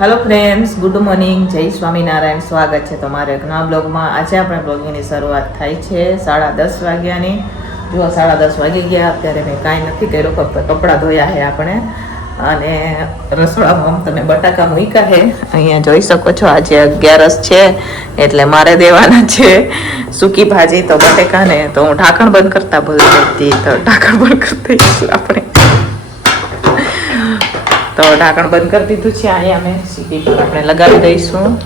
Hello friends, good morning, જય સ્વામિનારાયણ. સ્વાગત છે તમારે એક નવા બ્લોગમાં. આજે આપણે બ્લોગિંગની શરૂઆત થાય છે 10:30 વાગ્યાની. જો 10:30 વાગી ગયા. અત્યારે મેં કાંઈ નથી કર્યું, ફક્ત કપડાં ધોયા છે આપણે. અને રસોડામાં તમે બટાકા મૂક્યા છે, અહીંયા જોઈ શકો છો. આજે 11 છે એટલે મારે દેવાના છે સૂકી ભાજી. તો બટેકાને તો હું ઢાંકણ બંધ કરતા ભૂલી જતી, તો ઢાંકણ બંધ કરતી આપણે. તો ઢાંકણ બંધ કરી દીધું છે. અહીંયા મેં સીટી પર આપણે લગાવી દઈશું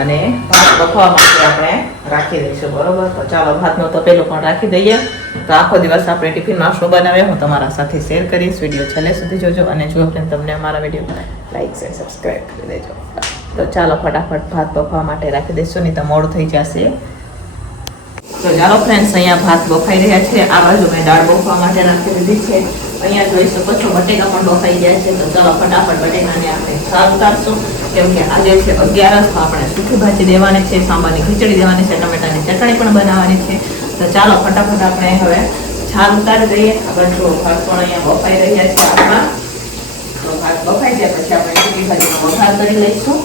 અને ભાત બફવા માટે આપણે રાખી દઈશું. બરોબર, તો ચાલો ભાતનું તપેલું પણ રાખી દઈએ. તો આખો દિવસ આપણે ટિફિનમાં શું બનાવીએ હું તમારા સાથે શેર કરીશ. વિડીયો છેલ્લે સુધી જોજો અને જો તમને અમારા વિડીયો લાઈક શેર સબસ્ક્રાઈબ કરી દેજો. તો ચાલો ફટાફટ ભાત બફવા માટે રાખી દઈશું, નહીં તો મોડું થઈ જશે. તો ચાલો ફ્રેન્ડ્સ, અહીંયા ભાત બફાઈ રહ્યા છે. આ બાજુ મેં દાળ બફવા માટે રાખી દીધી છે. અહીંયા જોઈ શકો છો બટેકા પણ બફાઈ ગયા છે. તો ચાલો ફટાફટ બટેકાને આપણે સાફ ઉતારશું, કેમ કે આજે છે 11, તો આપણે સૂકી ભાજી દેવાની છે, સાંભારની ખીચડી દેવાની છે, ટમેટાની ચટણી પણ બનાવવાની છે. તો ચાલો ફટાફટ આપણે હવે છાલ ઉતારી દઈએ. આગળ જો ભાત પણ અહીંયા બફાઈ રહ્યા છે આપણા. તો ભાત બફાઈ જાય પછી આપણે સૂકી ભાજીનો વઘાર કરી લઈશું.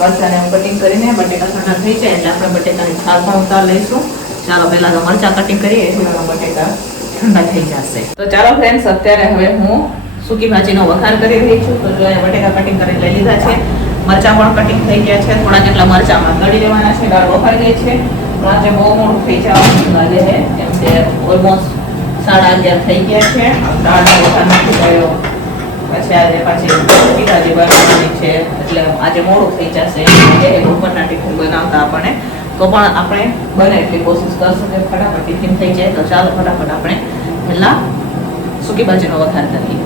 મરચાંને કટિંગ કરીને બટેકા ઠંડા થઈ જાય એટલે આપણે બટેકાની છાલ પણ ઉતાર લઈશું. ચાલો પહેલા તો મરચાં કટિંગ કરીએ એટલે બટેકા ઠંડા થઈ જશે. તો ચાલો ફ્રેન્ડ્સ, અત્યારે હવે હું સૂકી ભાજીનો વઘાર કરી રહી છું. તો જો બટેકા કટિંગ કરીને લઈ લીધા છે, મરચાં પણ કટિંગ થઈ ગયા છે. થોડા જેટલા મરચાંમાં તળી દેવાના છે. દાળ વઘારી ગઈ છે. આજે બહુ મોડું થઈ જવાનું લાગે છે, કેમ કે ઓલમોસ્ટ 11:30 થઈ ગયા છે. દાળનો વઘાર નથી ગયો, પછી આજે પાછી સૂકી ભાજી બનાવવાની છે એટલે આજે મોડું થઈ જશે. બપોરના ટિફિન બનાવતા આપણને તો પણ આપણે બને એટલી કોશિશ કરશું કે ફટાફટ ટિફિન થઈ જાય. તો ચાલો ફટાફટ આપણે પહેલા સૂકી ભાજીનો વઘાર કરીએ.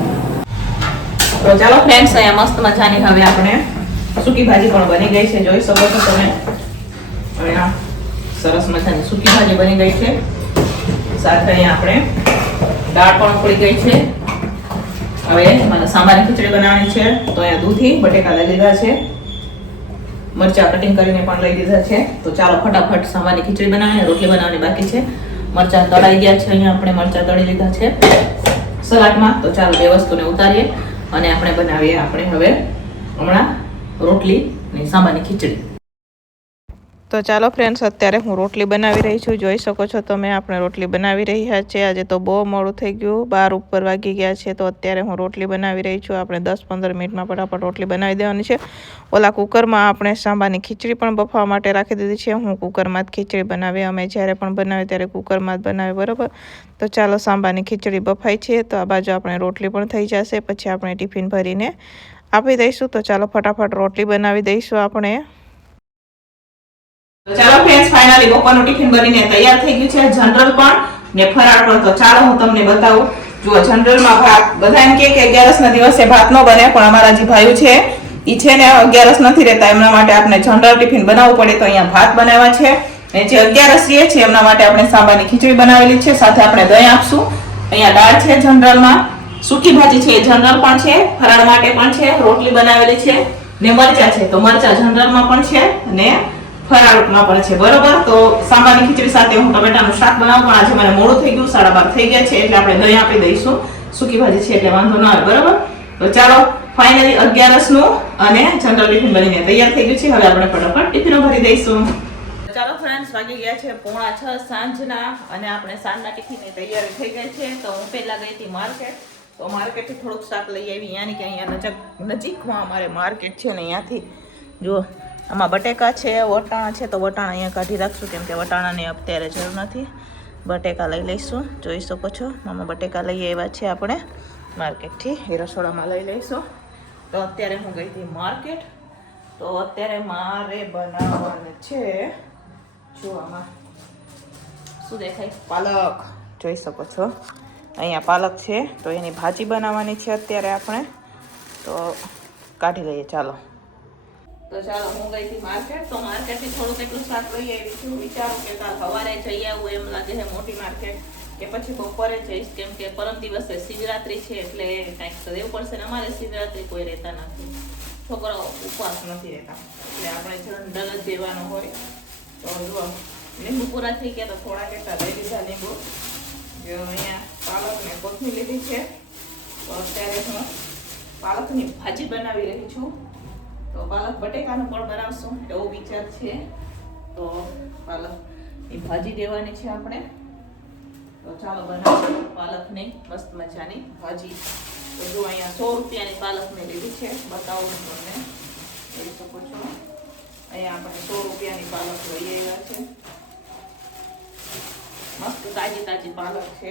તો ચાલો ફ્રેન્ડ્સ, અહીંયા મસ્ત મજાની હવે આપણે સૂકી ભાજી પણ બની ગઈ છે. જોઈ શકો છો તમે, અહીંયા સરસ મજાની સૂકી ભાજી બની ગઈ છે. સાથે અહીંયા આપણે દાળ પણ ઉકળી ગઈ છે. હવે મને સાંભારની ખીચડી બનાવવાની છે. તો અહીંયા દૂધી બટેકા લઈ લીધા છે, મરચાં કટિંગ કરીને પણ લઈ લીધા છે. તો ચાલો ફટાફટ સાંભારની ખીચડી બનાવીએ. રોટલી બનાવવાની બાકી છે. મરચાં તળાઈ ગયા છે. અહીંયા આપણે મરચાં તળી લીધા છે સલાડમાં. તો ચાલો બે વસ્તુને ઉતારીએ અને આપણે બનાવીએ આપણે હવે હમણાં રોટલી અને સાંભારની ખીચડી. તો ચાલો ફ્રેન્ડ્સ, અત્યારે હું રોટલી બનાવી રહી છું. જોઈ શકો છો તમે, આપણે રોટલી બનાવી રહ્યા છે. આજે તો બહુ મોડું થઈ ગયું, 12 ઉપર વાગી ગયા છે. તો અત્યારે હું રોટલી બનાવી રહી છું. આપણે 10-15 મિનિટમાં ફટાફટ રોટલી બનાવી દેવાની છે. ઓલા કુકરમાં આપણે સાંભારની ખીચડી પણ બફવા માટે રાખી દીધી છે. હું કુકરમાં જ ખીચડી બનાવી, અમે જ્યારે પણ બનાવીએ ત્યારે કુકરમાં જ બનાવે. બરાબર, તો ચાલો સાંભારની ખીચડી બફાઈ છે. તો આ બાજુ આપણે રોટલી પણ થઈ જશે, પછી આપણે ટિફિન ભરીને આપી દઈશું. તો ચાલો ફટાફટ રોટલી બનાવી દઈશું આપણે. તો ચાલો ફ્રેન્ડ્સ, ફાઇનલી બપોરનું ટિફિન બનીને તૈયાર થઈ ગયું છે, જનરલ પણ ને ફરાળ પણ. તો ચાલો હું તમને બતાવું. જુઓ, જનરલમાં ભાત બધા એમ કે 11ના દિવસે ભાત ન બને, પણ અમારા જે ભાઈઓ છે એ છે ને 11 નથી રહેતા, એમના માટે આપણે જનરલ ટિફિન બનાવવું પડે. તો અહીંયા ભાત બનાવ્યા છે અને જે 11 છે એમના માટે આપણે સાંભારની ખીચડી બનાવેલી છે. સાથે આપણે દહીં આપશું. અહીંયા દાળ છે જનરલમાં, સૂકી ભાજી છે જનરલ પણ છે, ફરાળ માટે પણ છે, રોટલી બનાવેલી છે ને મરચાં છે. તો મરચાં જનરલમાં પણ છે અને ફરાળમાં પણ છે. બરોબર, તો સાંભારની ખીચડી સાથે હું ટમેટાનું શાક બનાવું, પણ આજે મને મોડું થઈ ગયું, 12:30 થઈ ગયા છે એટલે આપણે દહીં આપી દઈશું. સૂકી ભાજી છે એટલે વાંધો ના આવે. બરોબર, તો ચાલો ફાઇનલી 11નું અને જનરલ ટિફિન બનીને તૈયાર થઈ ગયું છે. હવે આપણે ફટાફટ ટિફિનો ભરી દઈશું. ચાલો ફ્રેન્ડ્સ, વાગી ગયા છે 5:45 સાંજના અને આપણે સાંજના ટિફિનની તૈયારી થઈ ગઈ છે. તો હું પહેલા ગઈ હતી માર્કેટ. તો માર્કેટથી થોડુંક શાક લઈ આવી. યાની કે અહીંયા નજીકમાં અમારે માર્કેટ છે ને, અહીંયાથી જુઓ આમાં બટેકા છે, વટાણા છે. તો વટાણા અહીંયા કાઢી રાખશું, કેમ કે વટાણાની અત્યારે જરૂર નથી. બટેકા લઈ લઈશું. જોઈ શકો છો આમાં બટેકા લઈ આવ્યા છે આપણે માર્કેટથી, એ રસોડામાં લઈ લઈશું. તો અત્યારે હું ગઈ હતી માર્કેટ. તો અત્યારે મારે બનાવવાનું છે, જો આમાં શું દેખાય, પાલક. જોઈ શકો છો અહીંયા પાલક છે. તો એની ભાજી બનાવવાની છે અત્યારે આપણે. તો કાઢી લઈએ ચાલો. તો ચાલો હું ગઈ હતી માર્કેટ. તો માર્કેટથી થોડુંક એટલું શાક લઈ આવી છું. વિચારું કે કાલ સવારે જઈ આવું એમ લાગે છે મોટી માર્કેટ, કે પછી બપોરે જઈશ, કેમ કે પરમ દિવસે શિવરાત્રી છે એટલે કંઈક તો દેવું પડશે. ને અમારે શિવરાત્રી કોઈ રહેતા નથી, છોકરાઓ ઉપવાસ નથી રહેતા, એટલે આપણે જનરલ જ દેવાનો હોય. તો જુઓ લીંબુ પૂરા થઈ ગયા, તો થોડા કેટલા લઈ લીધા લીંબુ. જો અહીંયા પાલક ને કોથમીર લીધી છે. તો અત્યારે હું પાલકની ભાજી બનાવી રહી છું. તો પાલક બટેકાનું પણ બનાવશું એવો વિચાર છે. તો પાલકની ભાજી દેવાની છે આપણે. તો ચાલો બનાવીએ પાલકની મસ્ત મજાની ભાજી. તો જો અહીંયા 100 રૂપિયાની પાલક મેં લીધી છે. બતાવું તમને જોઈ શકો છો. અહીંયા આપણે 100 રૂપિયાની પાલક લઈ આવ્યા છે. મસ્ત તાજી તાજી પાલક છે.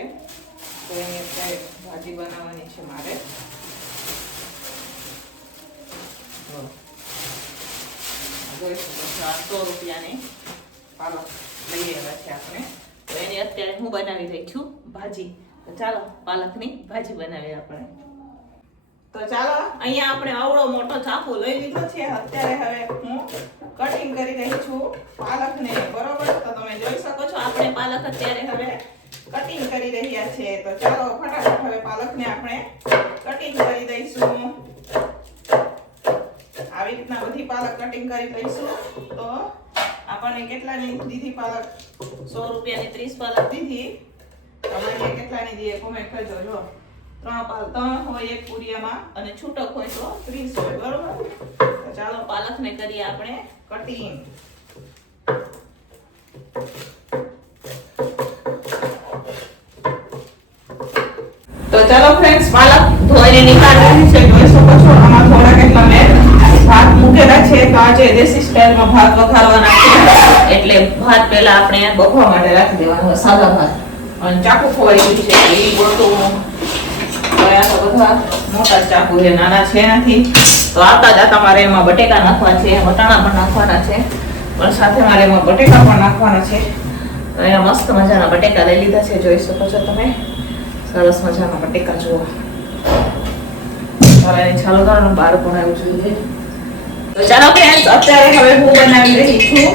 તો એની અત્યારે ભાજી બનાવવાની છે મારે. જોઈ શકો છો 100 રૂપિયાની પાલક લઈ આવ્યા છે આપણે. તો એની અત્યારે હું બનાવી રહી છું ભાજી. તો ચાલો પાલકની ભાજી બનાવીએ આપણે. તો ચાલો અહીંયા આપણે આવડો મોટો ચાકુ લઈ લીધો છે. અત્યારે હવે હું કટિંગ કરી રહી છું પાલકને. બરોબર, તો તમે જોઈ શકો છો આપણે પાલક અત્યારે હવે કટિંગ કરી રહ્યા છે. તો ચાલો ફટાફટ હવે પાલકને આપણે કટિંગ કરી દઈશું. આવી રીતના બધી પાલક કટિંગ કરી લઈશું. તો આપણને કેટલાની દીધી પાલક? 100 રૂપિયાની 30 પાલક દીધી. તમારે કેટલાની દીધી કોમેન્ટ કરજો. જો 3 હોય એક પૂરિયામાં અને છૂટક હોય તો 30 હોય. બરોબર, તો ચાલો પાલકને કરીએ આપણે કટિંગ. તો ચાલો ફ્રેન્ડ્સ, પાલક ધોઈને નીકાળવાની છે. જોઈ શકો છો આમાં થોડા કેટલા મેં ભાત મૂકેલા છે. તો આજે દેશી સ્ટાઈલમાં ભાત વઘારવાના છે. એટલે ભાત પહેલા આપણે બફવા માટે રાખી દેવાનું, સાદા ભાત. અને ચાકુ ખોવાઈ ગયું છે એ ગોળતું. આ તો બધા મોટા ચાકુ છે, નાના છે નથી. તો આવતા જતા મારે એમાં બટેકા નાખવા છે, વટાણા પણ નાખવાના છે, પણ સાથે મારે એમાં બટેકા પણ નાખવાના છે. તો અહીંયા મસ્ત મજાના બટેકા લઈ લીધા છે. જોઈ શકો છો તમે સરસ મજાના બટેકા. જુઓ એની ચાલો કરવાનું બહાર પણ આવ્યું જોઈએ. તો ચાલો ફ્રેન્ડ્સ, અત્યારે હવે હું બનાવી રહી છું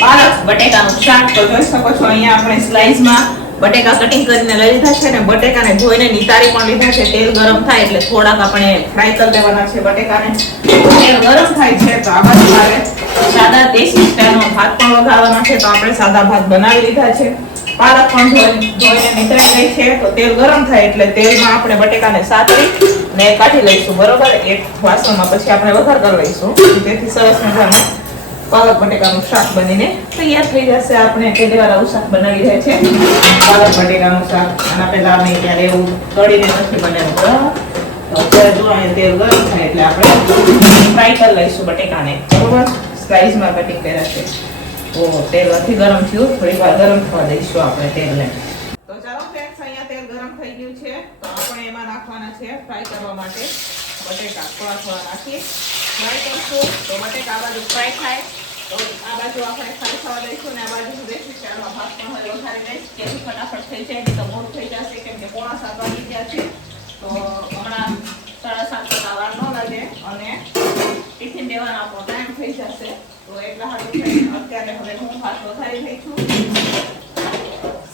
પાલક બટેકાનું શાક. તો જોઈ શકો છો અહીંયા આપણે સ્લાઇસમાં બટેકા કટિંગ કરીને લઈ લીધા છે. ને બટેકાને ધોઈને નિતારી પણ લીધા છે. તેલ ગરમ થાય એટલે થોડાક આપણે ફ્રાય કરી દેવાના છે બટેકાને. તેલ ગરમ થાય છે તો આ બાજુ મારે સાદા દેશી સ્ટાઈલમાં ભાત પણ વઘારવાના છે. તો આપણે સાદા ભાત બનાવી લીધા છે. પાલક પણ ધોઈને નિતરાઈ ગઈ છે. તો તેલ ગરમ થાય એટલે તેલમાં આપણે બટેકાને સાતરી ને કાઢી લઈશું. બરોબર, એક વાસણમાં પછી આપણે વઘાર કરી લઈશું. તેથી સરસ મજાનું પાલક બટેકાનું શાક બનીને તૈયાર થઈ જશે. આપણે પહેલીવાર શાક બનાવી રહ્યા છે, પાલક બટેકાનું શાક. આના પહેલા અમે ત્યારે એવું તળીને નથી બનાવ્યું. બરાબર, તો અત્યારે જો અહીંયા તેલ ગરમ થાય એટલે આપણે ફ્રાય કરી લઈશું બટેકાને. બરોબર, સ્લાઇસમાં કટિંગ કર્યા છે. તો તેલ અતિ ગરમ થયું, થોડી વાર ગરમ થવા દઈશું આપણે તેલને. તો ચાલો ફ્રેન્ડ્સ, અહીંયા તેલ ગરમ થઈ ગયું છે. તો આપણે એમાં નાખવાના છે ફ્રાય કરવા માટે બટેકા. થોડા થોડા નાખી ફ્રાય કરશું. તો બટેકા આ બાજુ ફ્રાય થાય તો આ બાજુ આપણે ફ્રાય થવા દઈશું. ને આ બાજુ દેશી સ્ટાઈલમાં ભાત પણ હવે વઘારી દઈશ કે ફટાફટ થઈ જાય. નહીં તો મોડું થઈ જશે, કેમ કે 6:45 વાગી ગયા છે. તો હમણાં 7:30 વાર ન લાગે અને ટિફિન દેવાનો આપણો ટાઈમ થઈ જશે. તો એટલા હાટું અત્યારે હવે હું ભાત વઘારી રહી છું.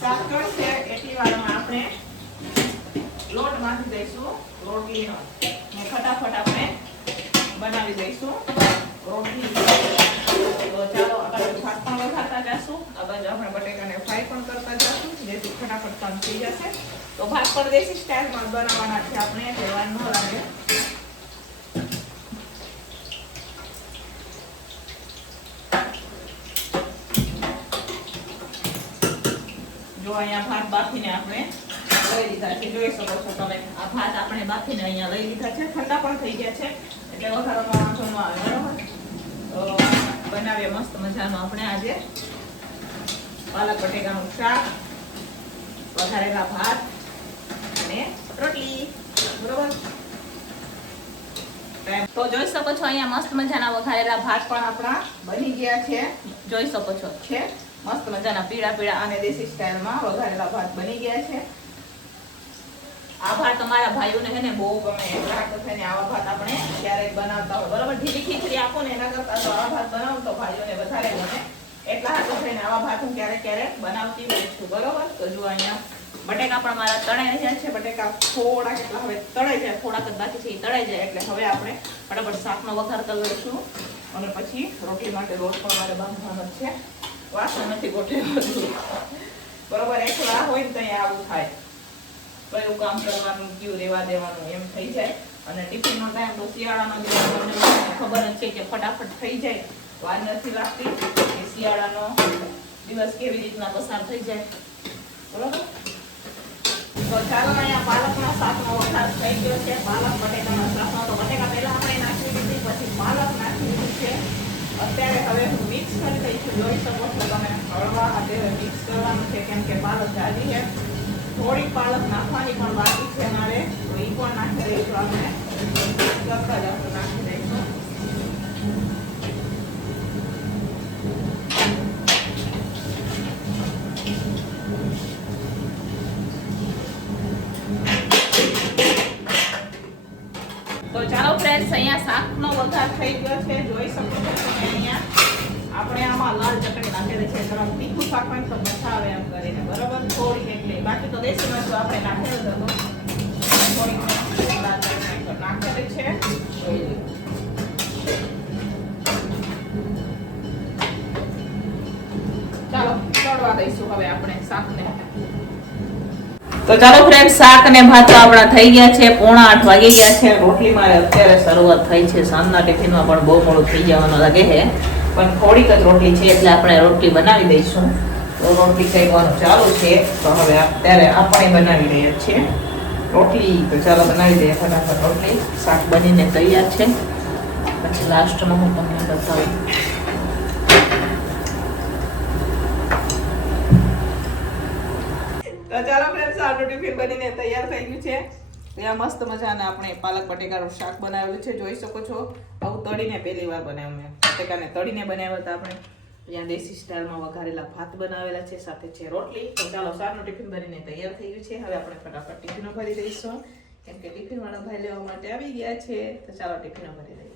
શાક કરશે એટલી વારમાં આપણે લોટ બાંધી દઈશું રોટલીનો. ને ફટાફટ આપણે બનાવી દઈશું રોટલી. તો ચાલો આ બાજુ ભાત પણ વઘારતા જશું, આ બાજુ આપણે બટેકાને ફ્રાય પણ કરતા જશું, જેથી ફટાફટ કામ થઈ જશે. તો ભાત પણ દેશી સ્ટાઈલમાં બનાવવાના છે આપણે, તહેવાર ન લાગે. જો અહીંયા ભાત બાફીને આપણે લઈ લીધા છે. જોઈ શકો છો તમે આ ભાત આપણે બાફીને અહીંયા લઈ લીધા છે. ઠંડા પણ થઈ ગયા છે એટલે વઘારવામાં વાંધો ન આવે. બરોબર, તો બનાવીએ મસ્ત મજાનું આપણે આજે પાલક બટેકાનું શાક, વઘારેલા ભાત અને રોટલી. બરોબર, તો જોઈ શકો છો અહીંયા મસ્ત મજાના વઘારેલા ભાત પણ આપણા બની ગયા છે. જોઈ શકો છો છે મસ્ત મજાના પીળા પીળા અને દેશી સ્ટાઈલમાં વઘારેલા ભાત બની ગયા છે. આ ભાત તમારા ભાઈઓને છે ને બહુ ગમે. આવા ભાત આપણે ક્યારેક બનાવતા હોય. બરોબર, ઢીલી ખીચડી આપો ને એના કરતા તો આવા ભાત બનાવો તો ભાઈઓને વધારે ગમે. એટલા હાથો થઈને આવા ભાત હું ક્યારેક ક્યારેક બનાવતી હોઉં છું. બરોબર, તો જો અહીંયા બટેકા પણ મારા તળાઈ રહ્યા છે. બટેકા થોડા કેટલા હવે તળાઈ જાય, થોડાક જ બાકી છે એ તળાઈ જાય એટલે હવે આપણે ફટાફટ શાકનો વઘાર કરી લઈશું. અને પછી રોટલી માટે લોટ પણ મારે બાંધવાનો છે. વાસણ નથી ગોઠવી બધું. બરોબર, એકલા હોય ને તો આવું થાય. કયું કામ કરવાનું, કયું રેવા દેવાનું એમ થઈ જાય. અને ટિફિનનો ટાઈમ તો શિયાળાનો દિવસ તમને બધાને ખબર જ છે કે ફટાફટ થઈ જાય, વાર નથી લાગતી કે શિયાળાનો દિવસ કેવી રીતના પસાર થઈ જાય, બરોબર. તો ચાલો અહીંયા પાલકના શાકનો વઘાર થઈ ગયો છે. પાલક બટેકાના શાકનો તો બટેકા પહેલા આપણે નાખી દીધી, પછી પાલક નાખી દીધી છે. અત્યારે હવે હું મિક્સ કરી દઈ છું. જોઈ શકો છો તમે, હળવા હાથે મિક્સ કરવાનું છે કેમ કે પાલક જાડી છે. થોડીક પાલક નાખવાની પણ બાકી છે મારે, તો એ પણ નાખી દઈશું. આપણે કરતા જ આપણે નાખી દઈશું. તો ચાલો ફ્રેન્ડ્સ, અહીંયા શાકનો વઘાર થઈ ગયો છે. જોઈ શકો છો તમે અહીંયા આપણે આમાં લાલ ચટણી નાખેલી છે. થોડું તીખું શાક હોય તો મજા આવે એમ કરીને, બરોબર. થોડીક એટલી, બાકી તો દેશી મરચું આપણે નાખેલું જ હતું. થોડીક લાલ ચટણી નાખેલી છે. ચાલો તળવા દઈશું હવે આપણે શાકને. તો ચાલો ફ્રેન્ડ, શાક અને ભાત આપણા થઈ ગયા છે. 7:45 વાગી ગયા છે. રોટલી મારે અત્યારે શરૂઆત થઈ છે. સાંજના ટિફિનમાં પણ બહુ મોડું થઈ જવાનું લાગે છે, પણ થોડીક જ રોટલી છે એટલે આપણે રોટલી બનાવી દઈશું. તો રોટલી શેકવાનું ચાલુ છે. તો હવે અત્યારે આપણે બનાવી રહ્યા છીએ રોટલી. તો ચાલો બનાવી દઈએ ફટાફટ રોટલી. શાક બનીને તૈયાર છે, પછી લાસ્ટમાં હું તમને બતાવું. તો ચાલો ફ્રેન્ડ્સ, આપણું ટિફિન બનીને તૈયાર થઈ ગયું છે. ત્યાં મસ્ત મજાના આપણે પાલક બટેકાનું શાક બનાવેલું છે. જોઈ શકો છો, આવું તળીને પહેલી વાર બનાવ્યું મેં. બટેકાને તળીને બનાવ્યા હતા આપણે. ત્યાં દેશી સ્ટાઇલમાં વઘારેલા ભાત બનાવેલા છે, સાથે છે રોટલી. તો ચાલો, શાકનું ટિફિન બનીને તૈયાર થઈ ગયું છે. હવે આપણે ફટાફટ ટિફિનો ભરી દઈશું કેમ કે ટિફિન વાળા ભાઈ લેવા માટે આવી ગયા છે. તો ચાલો ટિફિનો ભરી દઈએ.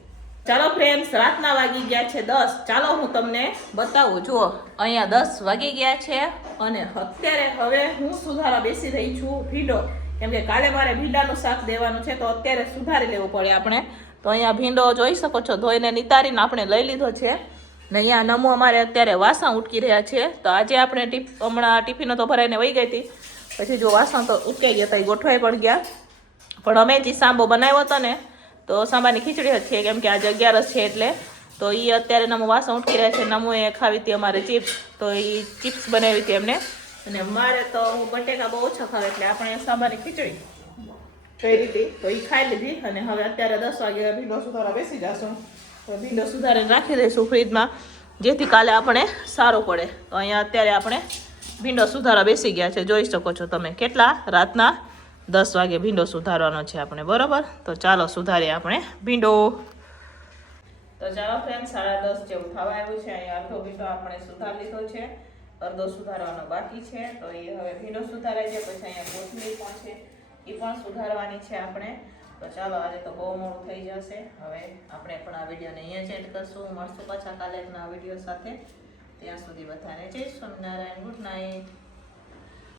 ચાલો ફ્રેન્ડ્સ, રાતના વાગી ગયા છે 10. ચાલો હું તમને બતાવું. જુઓ, અહીંયા 10 વાગી ગયા છે અને અત્યારે હવે હું સુધારવા બેસી રહી છું ભીંડો, કેમ કે કાલે મારે ભીંડાનું શાક દેવાનું છે, તો અત્યારે સુધારી લેવું પડે આપણે. તો અહીંયા ભીંડો જોઈ શકો છો, ધોઈને નિતારીને આપણે લઈ લીધો છે. ને અહીંયા નમો અમારે અત્યારે વાસણ ઉટકી રહ્યા છે. તો આજે આપણે હમણાં ટિફિનો તો ભરાઈને વહી ગઈ હતી, પછી જો વાસણ તો ઉટકાઈ ગયા હતા, એ ગોઠવાઈ પણ ગયા. પણ અમે જે સાંબો બનાવ્યો હતો ને, તો સાંબાની ખીચડી જ છે કેમ કે આજે 11 છે એટલે. તો એ અત્યારે નમો વાસણ ઉટકી રહ્યા છે. નમોએ ખાવી હતી અમારે ચિપ્સ, તો એ ચિપ્સ બનાવી હતી એમને. અને મારે તો હું બટેકા બહુ ઓછા ખાવ એટલે આપણે સાંબાની ખીચડી કઈ રીતે તો એ ખાઈ લીધી. અને હવે અત્યારે 10 વાગે ભીંડો સુધારવા બેસી જશું. તો ભીંડો સુધારીને રાખી દઈશું ફ્રીજમાં, જેથી કાલે આપણે સારું પડે. તો અહીંયા અત્યારે આપણે ભીંડો સુધારવા બેસી ગયા છે. જોઈ શકો છો તમે, કેટલા રાતના 10 વાગે ભીંડો સુધારવાનો છે આપણે, બરોબર. તો ચાલો સુધારીએ આપણે ભીંડો. તો ચાલો ફ્રેન્ડ, 10:30 જેવું થવા આવ્યું છે. અહીંયા અડધો ભીંડો આપણે સુધારી લીધો છે, અડધો સુધારવાનો બાકી છે. તો એ હવે ભીંડો સુધારાઈ જાય, પછી અહીંયા કોથમીર પણ છે, એ પણ સુધારવાની છે આપણે. તો ચાલો, આજે તો બહુ મોડું થઈ જશે. હવે આપણે પણ આ વિડીયોને અહીંયા જ એન્ડ કરશું. મળશું પાછા કાલે એક નવા વિડીયો સાથે. ત્યાં સુધી બધાને જય સ્વામિનારાયણ. Good night.